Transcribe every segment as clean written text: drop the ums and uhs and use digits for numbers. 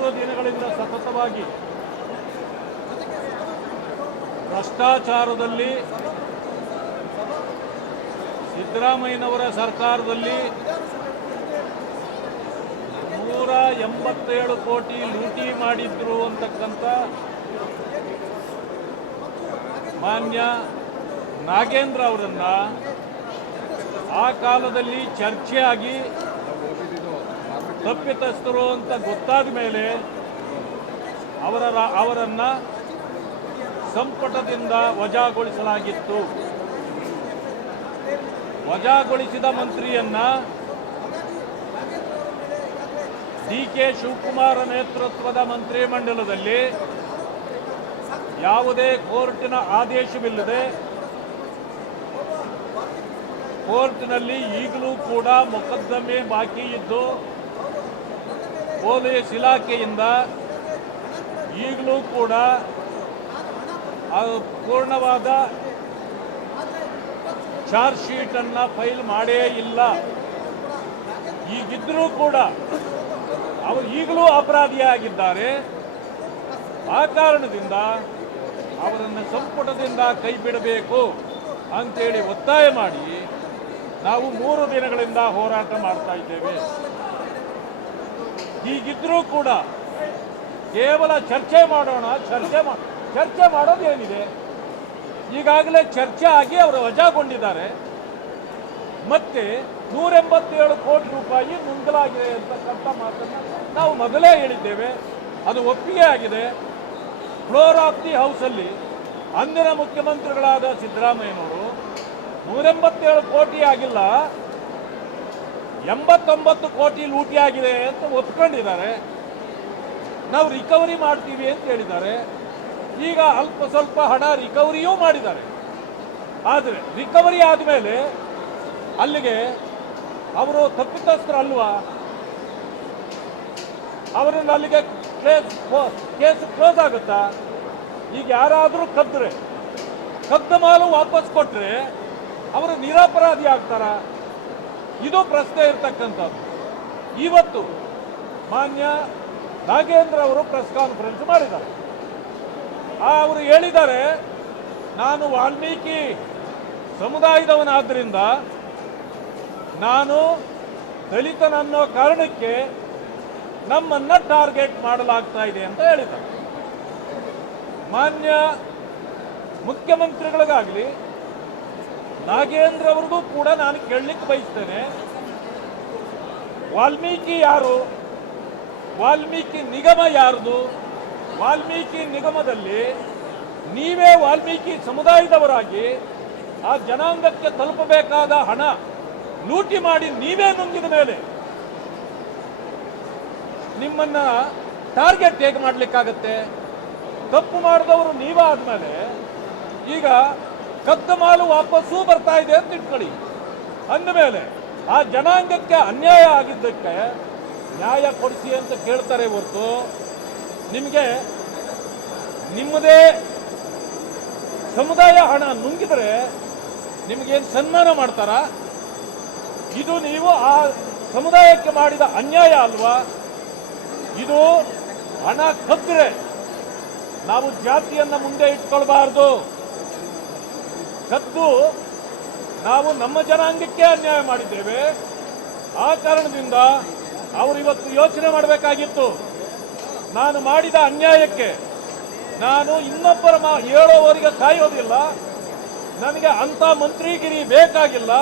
3 ದಿನಗಳಿಂದ ಸತತವಾಗಿ ಭ್ರಷ್ಟಾಚಾರದಲ್ಲಿ ಸಿದ್ದರಾಮಯ್ಯನವರ ಸರ್ಕಾರದಲ್ಲಿ 187 ಕೋಟಿ ಲೂಟಿ ಮಾಡಿದ್ರು ಅಂತಕ್ಕಂಥ ಮಾನ್ಯ ನಾಗೇಂದ್ರ ಅವರನ್ನ ಆ ಕಾಲದಲ್ಲಿ ಚರ್ಚೆಯಾಗಿ ತಪ್ಪಿತಸ್ಥರು ಅಂತ ಗೊತ್ತಾದ ಮೇಲೆ ಅವರನ್ನ ಸಂಪುಟದಿಂದ ವಜಾಗೊಳಿಸಲಾಗಿತ್ತು. ವಜಾಗೊಳಿಸಿದ ಮಂತ್ರಿಯನ್ನ ಡಿ.ಕೆ. ಶಿವಕುಮಾರ್ ನೇತೃತ್ವದ ಮಂತ್ರಿಮಂಡಲದಲ್ಲಿ ಯಾವುದೇ ಕೋರ್ಟಿನ ಆದೇಶವಿಲ್ಲದೆ ಕೋರ್ಟ್ನಲ್ಲಿ ಈಗಲೂ ಕೂಡ ಮೊಕದ್ದಮೆ ಬಾಕಿ ಇದ್ದು ಪೊಲೀಸ್ ಇಲಾಖೆಯಿಂದ ಈಗಲೂ ಕೂಡ ಪೂರ್ಣವಾದ ಚಾರ್ಜ್ ಶೀಟನ್ನು ಫೈಲ್ ಮಾಡೇ ಇಲ್ಲ. ಈಗಿದ್ರೂ ಕೂಡ ಅವರು ಈಗಲೂ ಅಪರಾಧಿಯಾಗಿದ್ದಾರೆ. ಆ ಕಾರಣದಿಂದ ಅವರನ್ನು ಸಂಪುಟದಿಂದ ಕೈ ಬಿಡಬೇಕು ಅಂತೇಳಿ ಒತ್ತಾಯ ಮಾಡಿ ನಾವು 3 ದಿನಗಳಿಂದ ಹೋರಾಟ ಮಾಡ್ತಾ ಇದ್ದೇವೆ. ಹೀಗಿದ್ರೂ ಕೂಡ ಕೇವಲ ಚರ್ಚೆ ಮಾಡೋಣ, ಚರ್ಚೆ ಮಾಡೋದೇನಿದೆ? ಈಗಾಗಲೇ ಚರ್ಚೆ ಆಗಿ ಅವರು ವಜಾಗೊಂಡಿದ್ದಾರೆ. ಮತ್ತೆ 187 ಕೋಟಿ ರೂಪಾಯಿ ನುಂಗಲಾಗಿದೆ ಅಂತಕ್ಕಂಥ ಮಾತನ್ನು ನಾವು ಮೊದಲೇ ಹೇಳಿದ್ದೇವೆ. ಅದು ಒಪ್ಪಿಗೆ ಆಗಿದೆ. ಫ್ಲೋರ್ ಆಫ್ ದಿ ಹೌಸಲ್ಲಿ ಅಂದಿನ ಮುಖ್ಯಮಂತ್ರಿಗಳಾದ ಸಿದ್ದರಾಮಯ್ಯನವರು 187 ಕೋಟಿ ಆಗಿಲ್ಲ, 89 ಕೋಟಿ ಲೂಟಿ ಆಗಿದೆ ಅಂತ ಒಪ್ಕೊಂಡಿದ್ದಾರೆ. ನಾವು ರಿಕವರಿ ಮಾಡ್ತೀವಿ ಅಂತ ಹೇಳಿದ್ದಾರೆ. ಈಗ ಅಲ್ಪ ಸ್ವಲ್ಪ ಹಣ ರಿಕವರಿಯೂ ಮಾಡಿದ್ದಾರೆ. ಆದರೆ ರಿಕವರಿ ಆದಮೇಲೆ ಅಲ್ಲಿಗೆ ಅವರು ತಪ್ಪಿತಸ್ಥರಲ್ವಾ? ಅವರಿಂದ ಅಲ್ಲಿಗೆ ಕೇಸ್ ಕ್ಲೋಸ್ ಆಗುತ್ತಾ? ಈಗ ಯಾರಾದರೂ ಕದ್ದ ಮಾಲು ವಾಪಸ್ ಕೊಟ್ಟರೆ ಅವರು ನಿರಪರಾಧಿ ಆಗ್ತಾರ? ಇದು ಪ್ರಶ್ನೆ ಇರ್ತಕ್ಕಂಥದ್ದು. ಇವತ್ತು ಮಾನ್ಯ ನಾಗೇಂದ್ರ ಅವರು ಪ್ರೆಸ್ ಕಾನ್ಫರೆನ್ಸ್ ಮಾಡಿದ್ದಾರೆ. ಅವರು ಹೇಳಿದ್ದಾರೆ, ನಾನು ವಾಲ್ಮೀಕಿ ಸಮುದಾಯದವನಾದ್ದರಿಂದ ನಾನು ದಲಿತನನ್ನೋ ಕಾರಣಕ್ಕೆ ನಮ್ಮನ್ನ ಟಾರ್ಗೆಟ್ ಮಾಡಲಾಗ್ತಾ ಇದೆ ಅಂತ ಹೇಳಿದ್ದಾರೆ. ಮಾನ್ಯ ಮುಖ್ಯಮಂತ್ರಿಗಳಿಗಾಗಲಿ ನಾಗೇಂದ್ರ ಅವ್ರಿಗೂ ಕೂಡ ನಾನು ಕೇಳಲಿಕ್ಕೆ ಬಯಸ್ತೇನೆ, ವಾಲ್ಮೀಕಿ ಯಾರು? ವಾಲ್ಮೀಕಿ ನಿಗಮ ಯಾರ್ದು? ವಾಲ್ಮೀಕಿ ನಿಗಮದಲ್ಲಿ ನೀವೇ ವಾಲ್ಮೀಕಿ ಸಮುದಾಯದವರಾಗಿ ಆ ಜನಾಂಗಕ್ಕೆ ತಲುಪಬೇಕಾದ ಹಣ ಲೂಟಿ ಮಾಡಿ ನೀವೇ ನುಂಗಿದ ಮೇಲೆ ನಿಮ್ಮನ್ನ ಟಾರ್ಗೆಟ್ ಹೇಗೆ ಮಾಡಲಿಕ್ಕಾಗತ್ತೆ? ತಪ್ಪು ಮಾಡಿದವರು ನೀವಾದ್ಮೇಲೆ ಈಗ ಕದ್ದ ಮಾಲು ವಾಪಸ್ಸು ಬರ್ತಾ ಇದೆ ಅಂತ ಇಟ್ಕೊಳ್ಳಿ. ಅಂದಮೇಲೆ ಆ ಜನಾಂಗಕ್ಕೆ ಅನ್ಯಾಯ ಆಗಿದ್ದಕ್ಕೆ ನ್ಯಾಯ ಕೊಡಿಸಿ ಅಂತ ಕೇಳ್ತಾರೆ ಹೊರತು ನಿಮಗೆ ನಿಮ್ಮದೇ ಸಮುದಾಯ ಹಣ ನುಂಗಿದರೆ ನಿಮಗೇನು ಸನ್ಮಾನ ಮಾಡ್ತಾರ? ಇದು ನೀವು ಆ ಸಮುದಾಯಕ್ಕೆ ಮಾಡಿದ ಅನ್ಯಾಯ ಅಲ್ವಾ? ಇದು ಹಣ ಕದ್ರೆ ನಾವು ಜಾತಿಯನ್ನು ಮುಂದೆ ಇಟ್ಕೊಳ್ಬಾರ್ದು. ಕದ್ದು ನಾವು ನಮ್ಮ ಜನಾಂಗಕ್ಕೆ ಅನ್ಯಾಯ ಮಾಡಿದ್ದೇವೆ. ಆ ಕಾರಣದಿಂದ ಅವರು ಇವತ್ತು ಯೋಚನೆ ಮಾಡಬೇಕಾಗಿತ್ತು, ನಾನು ಮಾಡಿದ ಅನ್ಯಾಯಕ್ಕೆ ನಾನು ಇನ್ನೊಬ್ಬರ ಹೇಳೋವರೆಗೆ ಕಾಯೋದಿಲ್ಲ, ನನಗೆ ಅಂಥ ಮಂತ್ರಿಗಿರಿ ಬೇಕಾಗಿಲ್ಲ,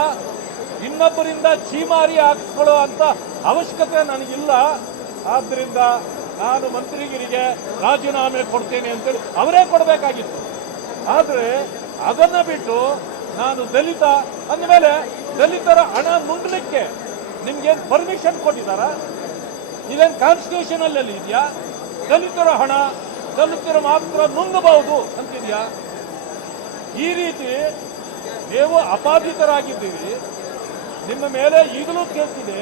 ಇನ್ನೊಬ್ಬರಿಂದ ಚೀಮಾರಿ ಹಾಕಿಸ್ಕೊಳ್ಳೋ ಅಂತ ಅವಶ್ಯಕತೆ ನನಗಿಲ್ಲ. ಆದ್ದರಿಂದ ನಾನು ಮಂತ್ರಿಗಿರಿಗೆ ರಾಜೀನಾಮೆ ಕೊಡ್ತೇನೆ ಅಂತೇಳಿ ಅವರೇ ಕೊಡಬೇಕಾಗಿತ್ತು. ಆದರೆ ಅದನ್ನು ಬಿಟ್ಟು ನಾನು ದಲಿತ ಅಂದಮೇಲೆ ದಲಿತರ ಹಣ ನುಂಗಲಿಕ್ಕೆ ನಿಮ್ಗೇನು ಪರ್ಮಿಷನ್ ಕೊಟ್ಟಿದ್ದಾರ? ಇದೇನು ಕಾನ್ಸ್ಟಿಟ್ಯೂಷನಲ್ಲಿ ಇದೆಯಾ? ದಲಿತರ ಹಣ ದಲಿತರು ಮಾತ್ರ ನುಂಗಬಹುದು ಅಂತಿದೆಯಾ? ಈ ರೀತಿ ನೀವು ಅಪಾದಿತರಾಗಿದ್ದೀರಿ. ನಿಮ್ಮ ಮೇಲೆ ಈಗಲೂ ಕೇಸಿದೆ.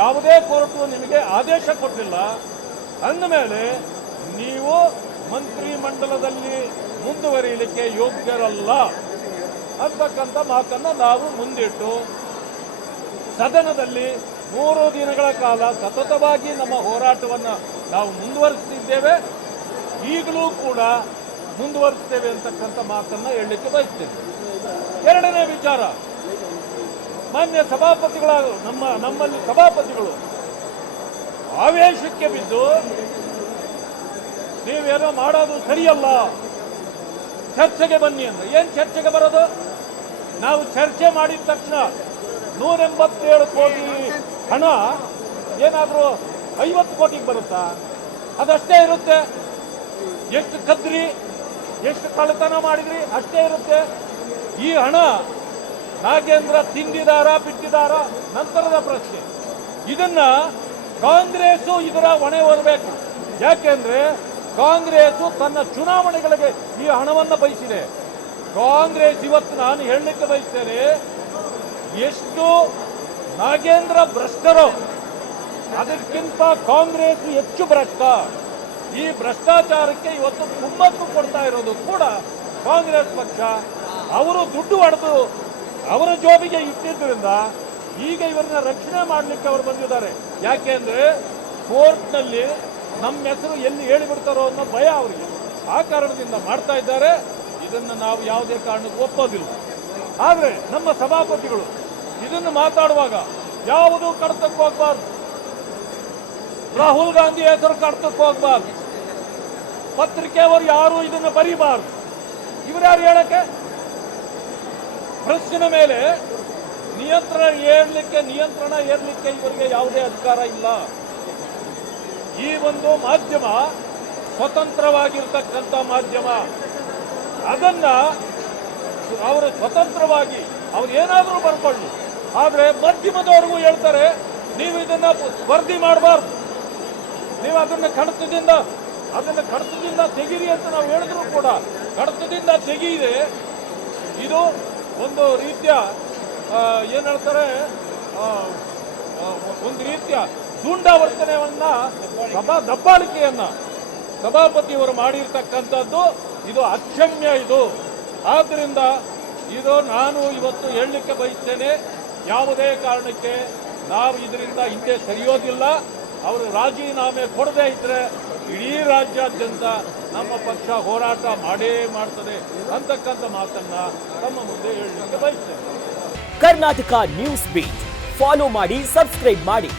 ಯಾವುದೇ ಕೋರ್ಟು ನಿಮಗೆ ಆದೇಶ ಕೊಟ್ಟಿಲ್ಲ. ಅಂದಮೇಲೆ ನೀವು ಮಂತ್ರಿಮಂಡಲದಲ್ಲಿ ಮುಂದುವರಿಯಲಿಕ್ಕೆ ಯೋಗ್ಯರಲ್ಲ ಅಂತಕ್ಕಂಥ ಮಾತನ್ನು ನಾವು ಮುಂದಿಟ್ಟು ಸದನದಲ್ಲಿ 3 ದಿನಗಳ ಕಾಲ ಸತತವಾಗಿ ನಮ್ಮ ಹೋರಾಟವನ್ನು ನಾವು ಮುಂದುವರಿಸ್ತಿದ್ದೇವೆ, ಈಗಲೂ ಕೂಡ ಮುಂದುವರಿಸ್ತೇವೆ ಅಂತಕ್ಕಂಥ ಮಾತನ್ನು ಹೇಳಲಿಕ್ಕೆ ಬಯಸ್ತೇನೆ. ಎರಡನೇ ವಿಚಾರ, ಮಾನ್ಯ ಸಭಾಪತಿಗಳ ನಮ್ಮಲ್ಲಿ ಸಭಾಪತಿಗಳು ಆವೇಶಕ್ಕೆ ಬಿದ್ದು ನೀವೇನೋ ಮಾಡೋದು ಸರಿಯಲ್ಲ, ಚರ್ಚೆಗೆ ಬನ್ನಿ ಅಂದ್ರೆ ಏನು ಚರ್ಚೆಗೆ ಬರೋದು? ನಾವು ಚರ್ಚೆ ಮಾಡಿದ ತಕ್ಷಣ 187 ಕೋಟಿ ಹಣ ಏನಾದರೂ 50 ಕೋಟಿಗೆ ಬರುತ್ತಾ? ಅದಷ್ಟೇ ಇರುತ್ತೆ. ಎಷ್ಟು ಕದ್ರಿ, ಎಷ್ಟು ಕಳ್ಳತನ ಮಾಡಿದ್ರಿ ಅಷ್ಟೇ ಇರುತ್ತೆ. ಈ ಹಣ ನಾಗೇಂದ್ರ ತಿಂದಿದಾರ ಬಿಟ್ಟಿದಾರ ನಂತರದ ಪ್ರಶ್ನೆ. ಇದನ್ನ ಕಾಂಗ್ರೆಸ್ ಇದರ ಹೊಣೆ ಹೊರಬೇಕು. ಯಾಕೆಂದ್ರೆ ಕಾಂಗ್ರೆಸ್ ತನ್ನ ಚುನಾವಣೆಗಳಿಗೆ ಈ ಹಣವನ್ನು ಬಯಸಿದೆ. ಕಾಂಗ್ರೆಸ್ ಇವತ್ತು ನಾನು ಹೇಳಲಿಕ್ಕೆ ಬಯಸ್ತೇನೆ, ಎಷ್ಟು ನಾಗೇಂದ್ರ ಭ್ರಷ್ಟರು ಅದಕ್ಕಿಂತ ಕಾಂಗ್ರೆಸ್ ಹೆಚ್ಚು ಭ್ರಷ್ಟ. ಈ ಭ್ರಷ್ಟಾಚಾರಕ್ಕೆ ಇವತ್ತು ಕುಮ್ಮಕ್ಕು ಕೊಡ್ತಾ ಇರೋದು ಕೂಡ ಕಾಂಗ್ರೆಸ್ ಪಕ್ಷ. ಅವರು ದುಡ್ಡು ಹೊಡೆದು ಅವರ ಜೋಬಿಗೆ ಇಟ್ಟಿದ್ದರಿಂದ ಈಗ ಇವರನ್ನ ರಕ್ಷಣೆ ಮಾಡಲಿಕ್ಕೆ ಅವರು ಬಂದಿದ್ದಾರೆ. ಯಾಕೆಂದ್ರೆ ಕೋರ್ಟ್ನಲ್ಲಿ ನಮ್ಮ ಹೆಸರು ಎಲ್ಲಿ ಹೇಳಿಬಿಡ್ತಾರೋ ಅನ್ನೋ ಭಯ ಅವರಿಗೆ. ಆ ಕಾರಣದಿಂದ ಮಾಡ್ತಾ ಇದ್ದಾರೆ. ಇದನ್ನು ನಾವು ಯಾವುದೇ ಕಾರಣಕ್ಕೂ ಒಪ್ಪೋದಿಲ್ಲ. ಆದರೆ ನಮ್ಮ ಸಭಾಪತಿಗಳು ಇದನ್ನು ಮಾತಾಡುವಾಗ ಯಾವುದೂ ಕಡತಕ್ಕೆ ಹೋಗಬಾರ್ದು. ರಾಹುಲ್ ಗಾಂಧಿ ಹೆಸರು ಕಡತಕ್ಕೆ ಹೋಗಬಾರ್ದು. ಪತ್ರಿಕೆಯವರು ಯಾರು ಇದನ್ನು ಬರೀಬಾರ್ದು. ಇವರ್ಯಾರು ಹೇಳಕ್ಕೆ? ಪ್ರೆಸ್ಸಿನ ಮೇಲೆ ನಿಯಂತ್ರಣ ಏರ್ಲಿಕ್ಕೆ ಇವರಿಗೆ ಯಾವುದೇ ಅಧಿಕಾರ ಇಲ್ಲ. ಈ ಒಂದು ಮಾಧ್ಯಮ ಸ್ವತಂತ್ರವಾಗಿರ್ತಕ್ಕಂಥ ಮಾಧ್ಯಮ. ಅದನ್ನ ಅವರು ಸ್ವತಂತ್ರವಾಗಿ ಅವ್ರು ಏನಾದರೂ ಬರ್ಕೊಳ್ಳಿ. ಆದರೆ ಮಾಧ್ಯಮದವರೆಗೂ ಹೇಳ್ತಾರೆ ನೀವು ಇದನ್ನ ವರದಿ ಮಾಡಬಾರ್ದು, ನೀವು ಅದನ್ನು ಕಡತದಿಂದ ತೆಗೀರಿ ಅಂತ ನಾವು ಹೇಳಿದ್ರು ಕೂಡ ಕಡತದಿಂದ ತೆಗೀದೆ. ಇದು ಒಂದು ರೀತಿಯ ಏನು ಹೇಳ್ತಾರೆ, ಒಂದು ರೀತಿಯ ಗೂಂಡಾವರ್ತನೆಯನ್ನ ದಬ್ಬಾಳಿಕೆಯನ್ನ ಸಭಾಪತಿಯವರು ಮಾಡಿರ್ತಕ್ಕಂಥದ್ದು ಇದು ಅಕ್ಷಮ್ಯ. ಇದು ಆದ್ದರಿಂದ ಇದು ನಾನು ಇವತ್ತು ಹೇಳಲಿಕ್ಕೆ ಬಯಸ್ತೇನೆ, ಯಾವುದೇ ಕಾರಣಕ್ಕೆ ನಾವು ಇದರಿಂದ ಹಿಂದೆ ಸರಿಯೋದಿಲ್ಲ. ಅವರು ರಾಜೀನಾಮೆ ಕೊಡದೇ ಇದ್ರೆ ಇಡೀ ರಾಜ್ಯಾದ್ಯಂತ ನಮ್ಮ ಪಕ್ಷ ಹೋರಾಟ ಮಾಡೇ ಮಾಡ್ತದೆ ಅಂತಕ್ಕಂಥ ಮಾತನ್ನ ನಮ್ಮ ಮುಂದೆ ಹೇಳಲಿಕ್ಕೆ ಬಯಸ್ತೇನೆ. ಕರ್ನಾಟಕ ನ್ಯೂಸ್ ಬೀಟ್ ಫಾಲೋ ಮಾಡಿ, ಸಬ್ಸ್ಕ್ರೈಬ್ ಮಾಡಿ.